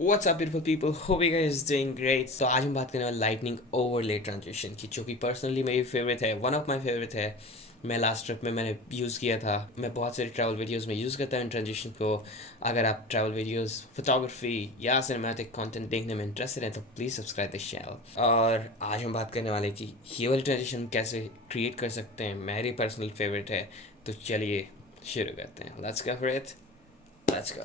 What's up beautiful people, hope you guys doing great। तो आज हम बात करने वाले लाइटनिंग ओवरले ट्रांजिशन की, जो कि पर्सनली मेरी फेवरेट है, वन ऑफ माय फेवरेट है। मैं लास्ट ट्रिप में मैंने यूज़ किया था। मैं बहुत सारे ट्रैवल वीडियोस में यूज़ करता हूँ इन ट्रांजिशन को। अगर आप ट्रैवल वीडियोस, फोटोग्राफी या सिनेमैटिक कंटेंट देखने में इंटरेस्टेड हैं तो प्लीज़ सब्सक्राइब दिस चैनल। और आज हम बात करने वाले कि ये वाली ट्रांजिशन कैसे क्रिएट कर सकते हैं। मेरी पर्सनल फेवरेट है, तो चलिए शुरू करते हैं। Let's go for it, let's go.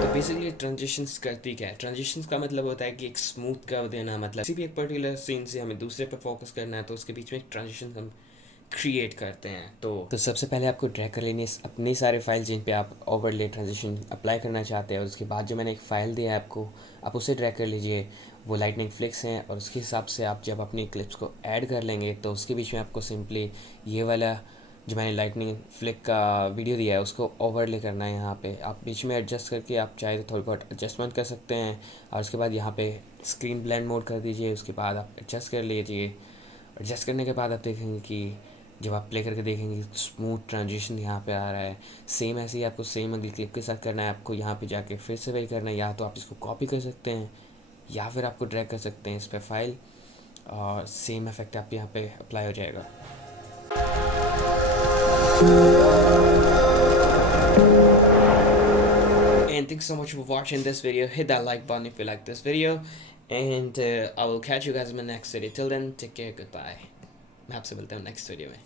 तो बेसिकली ट्रांजिशंस करती क्या है? ट्रांजिशंस का मतलब होता है कि एक स्मूथ कर देना, मतलब किसी भी एक पर्टिकुलर सीन से हमें दूसरे पर फोकस करना है तो उसके बीच में एक ट्रांजिशन हम क्रिएट करते हैं। तो सबसे पहले आपको ड्रैग कर लेनी है अपनी सारे फाइल जिन पे आप ओवरले ट्रांजिशन अप्लाई करना चाहते हैं, और उसके बाद जो मैंने एक फ़ाइल दिया है आपको, आप उसे ड्रैग कर लीजिए। वो लाइटनिंग फ्लिक्स हैं, और उसके हिसाब से आप जब अपनी क्लिप्स को ऐड कर लेंगे तो उसके बीच में आपको सिंपली ये वाला जो मैंने लाइटनिंग फ्लिक का वीडियो दिया है उसको ओवरले करना है। यहाँ पे आप बीच में एडजस्ट करके आप चाहे तो थोड़ी बहुत एडजस्टमेंट कर सकते हैं, और उसके बाद यहाँ पे स्क्रीन ब्लेंड मोड कर दीजिए। उसके बाद आप एडजस्ट कर लीजिए। एडजस्ट करने के बाद आप देखेंगे कि जब आप प्ले करके देखेंगे स्मूथ ट्रांजिशन यहाँ पे आ रहा है। सेम ऐसे ही आपको सेम अगली क्लिप के साथ करना है। आपको यहाँ पे जाके फिर से वही करना है, या तो आप इसको कॉपी कर सकते हैं या फिर आपको ड्रैग कर सकते हैं इस पर फाइल, और सेम इफेक्ट आप यहाँ पे अप्लाई हो जाएगा। And thanks so much for watching this video. Hit that like button if you like this video, and I will catch you guys in my next video. Till then, take care, goodbye। मैं आपसे मिलता हूँ next video में।